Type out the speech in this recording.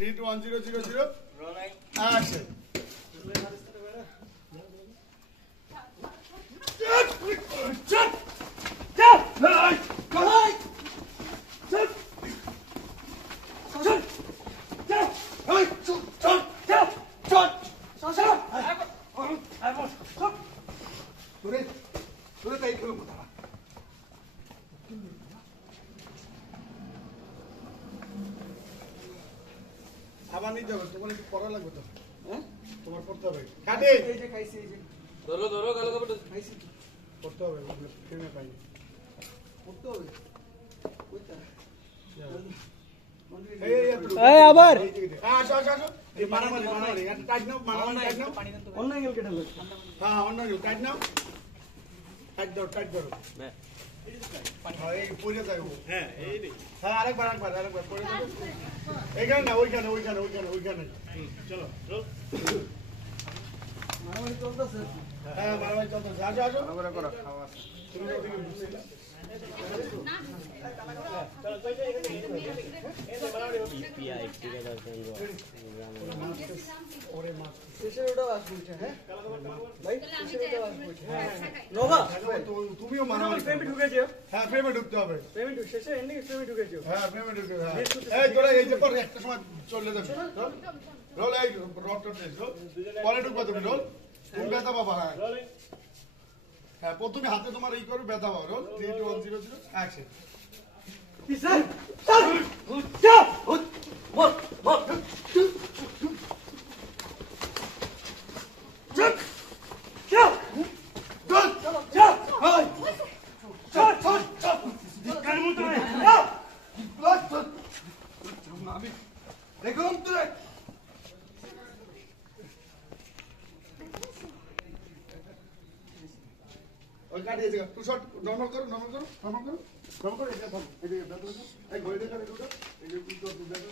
3 2 1 0 0 0 rolling action আবার নিতে হবে তোমার একটু পড়া লাগবে তো হ্যাঁ তোমার পড়তে হবে কাটে এই যে খাইছি এই যে ধরো ধরো গালে কাপড় খাইছি পড়তে হবে ফ্রেমে পাইনি পড়তে হবে কইতা এই আবার আসো আসো আসো এই মারামারি এটা টাইট নাও মারামারি টাইট নাও অন্য অ্যাঙ্গেল কেটে দাও হ্যাঁ অন্য অ্যাঙ্গেল টাইট নাও টাইট দাও হ্যাঁ এই পড়ে যাবে হ্যাঁ এই রে হ্যাঁ আরেকবার পড়ে যাবে এইখানে না ওইখানে চলো মারামারি চলতেছে হ্যাঁ মারামারি চলতেছে আসো আসো মারামারি করো খাওয়া তুমি বুঝছিলা তুমিও মারামারি ফ্রেমে ঢুকেছো হ্যাঁ ফ্রেমে ঢুকতে হবে ফ্রেমে ঢুকে শেষে এন্ডিং ফ্রেমে ঢুকেছো হ্যাঁ ফ্রেমে ঢুকে হ্যাঁ এই তোরা এই যে পর একটা সময় চলে যাবে রোল এই রড রোল পরে ঢুকবা তুমি রোল তুমি ব্যথা পাবা হ্যাঁ প্রথমে হাতে তোমার এই করো ব্যথা পাবা রোল 3 2 1 0 0 অ্যাকশন স্যার और काट दीजिएगा टू शॉट नॉर्मल करो ये